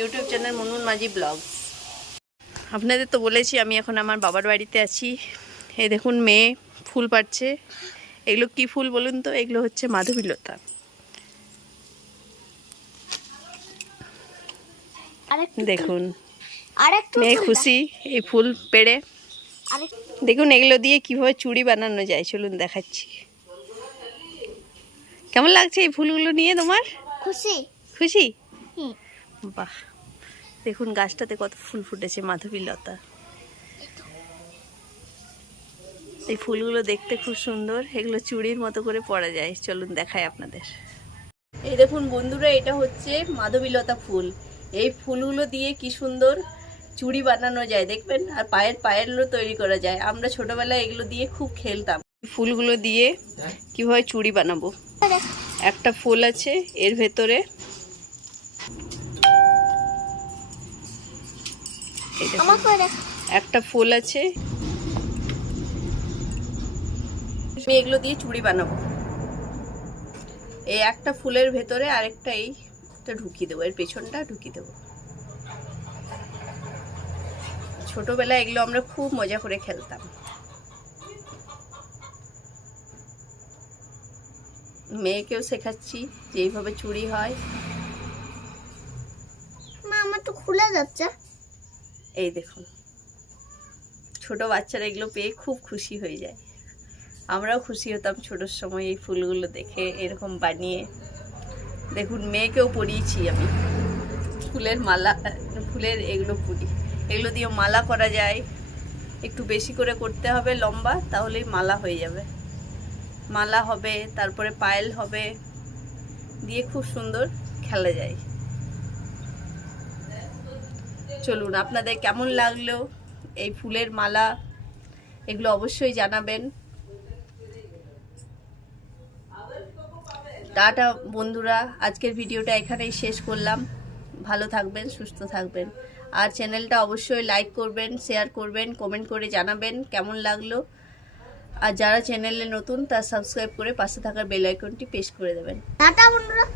YouTube channel Munmun মাঝি blogs. আপনাদের তো বলেছি আমি এখন আমার বাবার বাড়িতে আছি। এই দেখুন মেয়ে ফুল পাড়ছে। এগুলো কি ফুল বলুন তো? এগুলো হচ্ছে মাধবীলতা। দেখুন মেয়ে খুশি এই ফুল পেড়ে। দেখুন এগুলো দিয়ে কিভাবে চুড়ি বানানো যায়, চলুন দেখাচ্ছি। কেমন লাগছে এই ফুলগুলো নিয়ে তোমার? খুশি খুশি? বাহ, দেখুন গাছটাতে কত ফুল ফুটেছে, মাধবীলতা। এই ফুলগুলো দেখতে খুব সুন্দর, এগুলো চুড়ির মতো করে পরা যায়। চলুন দেখাই আপনাদের। এই দেখুন বন্ধুরা, এটা হচ্ছে মাধবীলতা ফুল। এই ফুলগুলো দিয়ে কি সুন্দর চুড়ি বানানো যায় দেখবেন, আর পায়েরগুলো তৈরি করা যায়। আমরা ছোটবেলায় এগুলো দিয়ে খুব খেলতাম। ফুলগুলো দিয়ে কিভাবে চুড়ি বানাবো। একটা ফুল আছে এর ভেতরে, একটা ফুল আছে। আমি এগুলো দিয়ে চুড়ি বানাবো। এই একটা ফুলের ভেতরে আরেকটা এইটা ঢুকিয়ে দেবো, এর পেছনটা ঢুকিয়ে দেবো। ছোটবেলায় এগুলো আমরা খুব মজা করে খেলতাম। মেয়েকেও শেখাচ্ছি যে এইভাবে চুড়ি হয়। মা আমার তো খুলে যাচ্ছে। এই দেখুন ছোট বাচ্চারা এগুলো পেয়ে খুব খুশি হয়ে যায়। আমরাও খুশি হতাম ছোটোর সময় এই ফুলগুলো দেখে, এরকম বানিয়ে। দেখুন মেয়েকেও পরিয়েছি আমি ফুলের মালা, ফুলের এগুলো পরি। এগুলো দিয়ে মালা করা যায়। একটু বেশি করে করতে হবে লম্বা, তাহলেই মালা হয়ে যাবে। মালা হবে, তারপরে পায়েল হবে, দিয়ে খুব সুন্দর খেলা যায়। চলুন আপনাদের কেমন লাগলো এই ফুলের মালা, এগুলো অবশ্যই জানাবেন। টাটা বন্ধুরা, আজকের ভিডিওটা এখানেই শেষ করলাম। ভালো থাকবেন, সুস্থ থাকবেন, আর চ্যানেলটা অবশ্যই লাইক করবেন, শেয়ার করবেন, কমেন্ট করে জানাবেন কেমন লাগলো। আর যারা চ্যানেলে নতুন তারা সাবস্ক্রাইব করে পাশে থাকা বেল আইকনটি প্রেস করে দেবেন। টাটা বন্ধুরা।